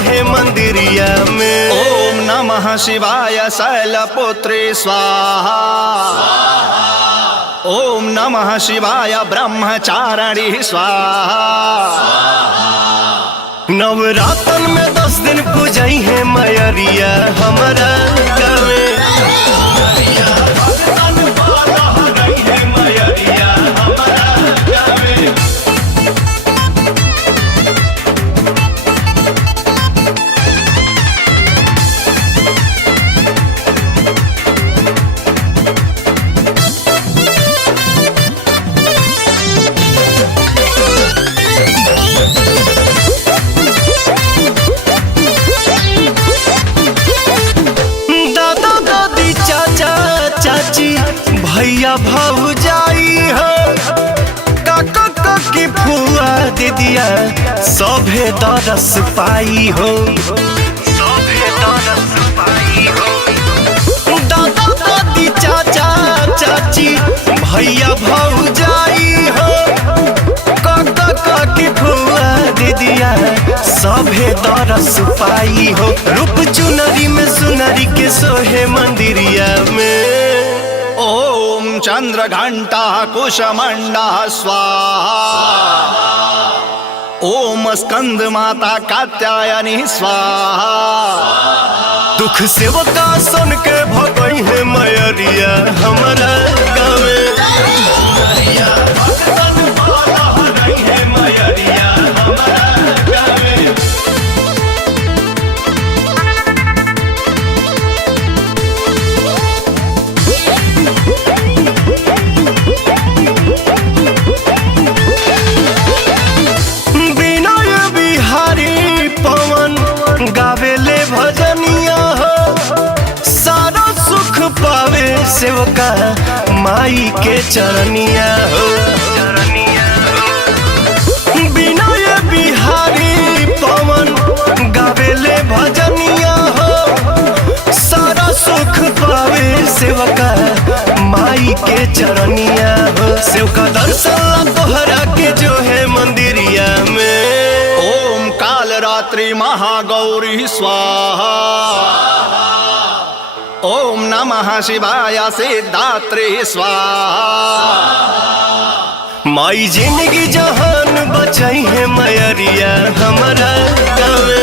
सोहे मंदिरिया में। ओम नमः शिवाय शैलपुत्री स्वाहा। ओम नमः शिवाय ब्रह्मचारिणी स्वाहा। नवरातन में 10 दिन पूजई है मयरिया हमारा गावे। चाची भैया भौजाई हो काका काकी फुआ दीदिया सभे दरस पाई हो। दादा दादी चाचा चाची भैया भौजाई हो काका काकी फुआ दीदिया सभे दरस पाई हो। रूप चुनरी में सुनरी के सोहे मंदिरिया में। ओम चंद्र घंटा कुशमंडा स्वाहा। ओम स्कंद माता कात्यायनी स्वाहा। दुख सेवका सुन के भगई है मयरिया हमारा गावे। गावेले भजनिया हो सारा सुख पावे सेवका माई के चरनिया हो। विनय बिहारी पवन गावेले भजनिया हो सारा सुख पावे सेवका माई के चरनिया हो। सेवका दर्शन तोहरा के जो है मंदिरिया में। ओम काल रात्रि महागौरी स्वाहा। ओम नमः शिवाय सिद्धात्री स्वाहा। माई जिंदगी जहान बचाई है मयरिया हमारा गावे।